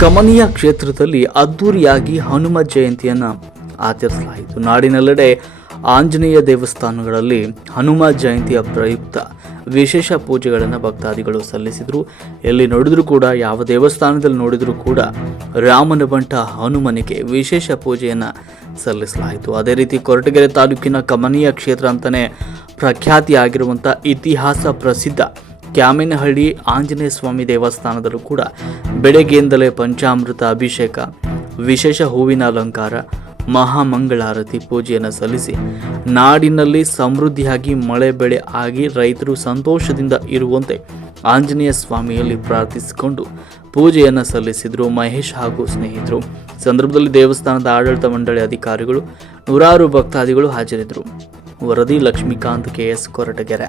ಕಮನಿಯ ಕ್ಷೇತ್ರದಲ್ಲಿ ಅದ್ದೂರಿಯಾಗಿ ಹನುಮ ಜಯಂತಿಯನ್ನು ಆಚರಿಸಲಾಯಿತು. ನಾಡಿನೆಲ್ಲೆಡೆ ಆಂಜನೇಯ ದೇವಸ್ಥಾನಗಳಲ್ಲಿ ಹನುಮ ಜಯಂತಿಯ ಪ್ರಯುಕ್ತ ವಿಶೇಷ ಪೂಜೆಗಳನ್ನು ಭಕ್ತಾದಿಗಳು ಸಲ್ಲಿಸಿದರು. ಎಲ್ಲಿ ನೋಡಿದರೂ ಕೂಡ, ಯಾವ ದೇವಸ್ಥಾನದಲ್ಲಿ ನೋಡಿದರೂ ಕೂಡ ರಾಮನ ಬಂಟ ಹನುಮನಿಗೆ ವಿಶೇಷ ಪೂಜೆಯನ್ನು ಸಲ್ಲಿಸಲಾಯಿತು. ಅದೇ ರೀತಿ ಕೊರಟಗೆರೆ ತಾಲೂಕಿನ ಕಮನೀಯ ಕ್ಷೇತ್ರ ಅಂತಲೇ ಪ್ರಖ್ಯಾತಿಯಾಗಿರುವಂಥ ಇತಿಹಾಸ ಪ್ರಸಿದ್ಧ ಕ್ಯಾಮೇನಹಳ್ಳಿ ಆಂಜನೇಯ ಸ್ವಾಮಿ ದೇವಸ್ಥಾನದಲ್ಲೂ ಕೂಡ ಬೆಳಗ್ಗೆಯಿಂದಲೇ ಪಂಚಾಮೃತ ಅಭಿಷೇಕ, ವಿಶೇಷ ಹೂವಿನ ಅಲಂಕಾರ, ಮಹಾಮಂಗಳಾರತಿ ಪೂಜೆಯನ್ನು ಸಲ್ಲಿಸಿ ನಾಡಿನಲ್ಲಿ ಸಮೃದ್ಧಿಯಾಗಿ ಮಳೆ ಬೆಳೆ ಆಗಿ ರೈತರು ಸಂತೋಷದಿಂದ ಇರುವಂತೆ ಆಂಜನೇಯ ಸ್ವಾಮಿಯಲ್ಲಿ ಪ್ರಾರ್ಥಿಸಿಕೊಂಡು ಪೂಜೆಯನ್ನು ಸಲ್ಲಿಸಿದರು ಮಹೇಶ್ ಹಾಗೂ ಸ್ನೇಹಿತರು. ಸಂದರ್ಭದಲ್ಲಿ ದೇವಸ್ಥಾನದ ಆಡಳಿತ ಮಂಡಳಿ ಅಧಿಕಾರಿಗಳು ನೂರಾರು ಭಕ್ತಾದಿಗಳು ಹಾಜರಿದ್ದರು. ವರದಿ Lakshmikanth KS Koratagere.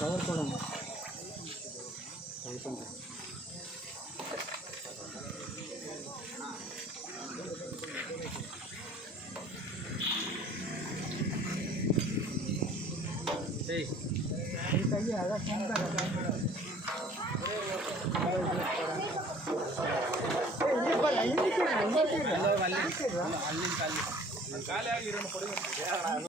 cover por ahí. Sí. Ahí está ya, la cámara, la ¿Qué.